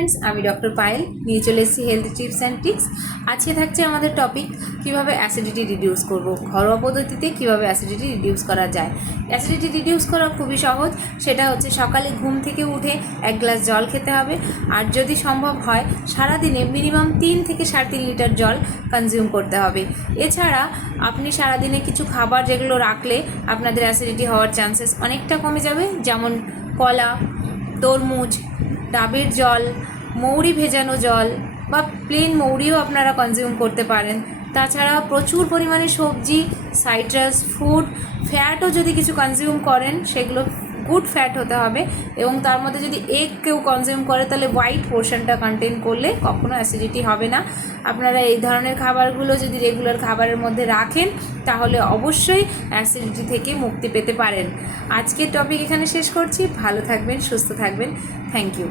Friends आमी doctor पायल নিয়ে চলে এসেছি হেলথ টিপস অ্যান্ড টিক্স। আজকে থাকছে আমাদের টপিক কিভাবে অ্যাসিডিটি রিডিউস করব। ঘরোয়া পদ্ধতিতে কিভাবে অ্যাসিডিটি রিডিউস করা যায়। অ্যাসিডিটি রিডিউস করা খুবই সহজ। সেটা হচ্ছে সকালে ঘুম থেকে উঠে 1 গ্লাস জল খেতে হবে, আর যদি সম্ভব হয় সারাদিনে মিনিমাম 3 থেকে 3.5 লিটার জল কনজিউম করতে হবে। এছাড়া আপনি সারাদিনে কিছু খাবার যেগুলো রাখলে আপনাদের অ্যাসিডিটি হওয়ার চান্সেস অনেকটা কমে যাবে, যেমন কলা, তরমুজ, ডাবের জল, মৌরি ভেজানো জল বা প্লেন মৌরিও আপনারা কনজিউম করতে পারেন। তাছাড়া প্রচুর পরিমাণে সবজি, সাইট্রাস ফুড, ফ্যাটও যদি কিছু কনজিউম করেন সেগুলো গুড ফ্যাট হতে হবে, এবং তার মধ্যে যদি এগ কেউ কনজিউম করে তাহলে হোয়াইট পোর্শনটা কন্টেন করলে কখনো অ্যাসিডিটি হবে না। আপনারা এই ধরনের খাবারগুলো যদি রেগুলার খাবারের মধ্যে রাখেন তাহলে অবশ্যই অ্যাসিডিটি থেকে মুক্তি পেতে পারেন। আজকের টপিক এখানে শেষ করছি। ভালো থাকবেন, সুস্থ থাকবেন। Thank you.